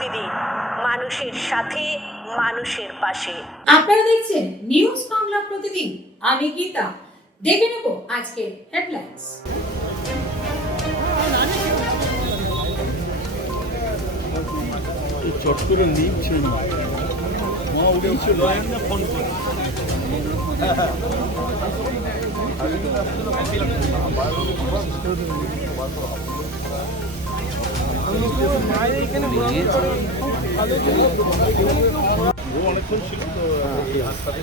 প্রতিদিন মানুষের সাথে, মানুষের পাশে। আপনারা দেখছেন নিউজ বাংলা প্রতিদিন। আমি গীতা। দেখে নেব আজকের হেডলাইন্স। চট করে নিচ্ছে মা উঠে উঠছে ফোন করে অনেকক্ষণ ছিল তো এই হাসপাতালে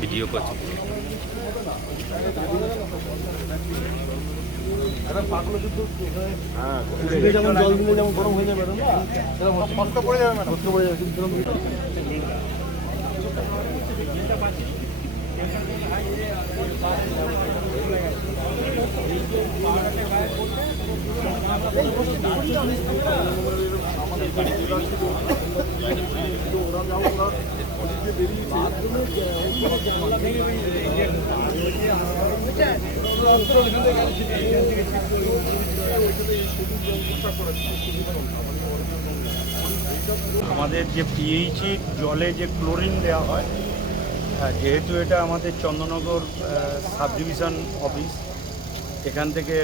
ভিডিও করছি যেমন জল দিলে যেমন গরম হয়ে যাবে কষ্ট পড়ে যাবে ম্যাডাম কষ্ট পড়ে যাবে কিন্তু আমাদের যে পিএইচি জলে যে ক্লোরিন দেওয়া হয়, যেহেতু এটা আমাদের চন্দননগর সাব ডিভিশন অফিস, এখান থেকে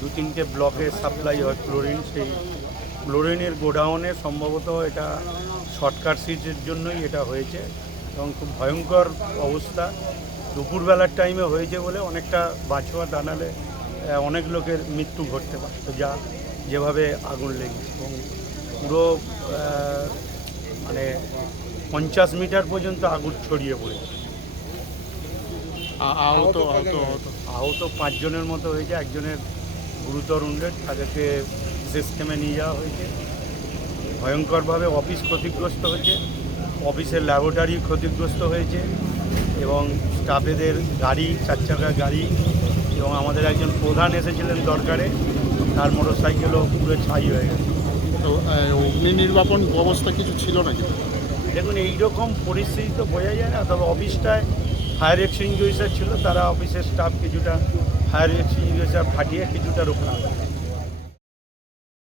2-3টে ব্লকে সাপ্লাই হয় ক্লোরিন। সেই ক্লোরিনের গোডাউনে সম্ভবত এটা শর্ট সার্কিটের জন্যই এটা হয়েছে এবং খুব ভয়ঙ্কর অবস্থা। দুপুরবেলার টাইমে হয়েছে বলে অনেকটা বাঁচোয়া দাঁড়ালে অনেক লোকের মৃত্যু ঘটতে পারে, যা যেভাবে আগুন লেগেছে এবং পুরো মানে 50 মিটার পর্যন্ত আগুন ছড়িয়ে পড়েছে। আহত 5 জনের মতো হয়েছে, একজনের গুরুতর উন্ডেড, তাদেরকে সিস্টেমে নিয়ে যাওয়া হয়েছে। ভয়ঙ্করভাবে অফিস ক্ষতিগ্রস্ত হয়েছে, অফিসের ল্যাবরেটরি ক্ষতিগ্রস্ত হয়েছে এবং স্টাফেদের গাড়ি, 4 চাকা গাড়ি এবং আমাদের একজন প্রধান এসেছিলেন দরকারে, তার মোটরসাইকেলও পুরো ছাই হয়ে গেছে। তো অগ্নি নির্বাপন ব্যবস্থা কিছু ছিল নাকি? দেখুন, এইরকম পরিস্থিতি তো বোঝা যায় না, তবে অফিসটায় ফায়ার এক্সটিংগুইশার ছিল, তারা অফিসের স্টাফ কিছুটা ফায়ার এক্সটিংগুইশার ফাটিয়ে কিছুটা রক্ষা করে।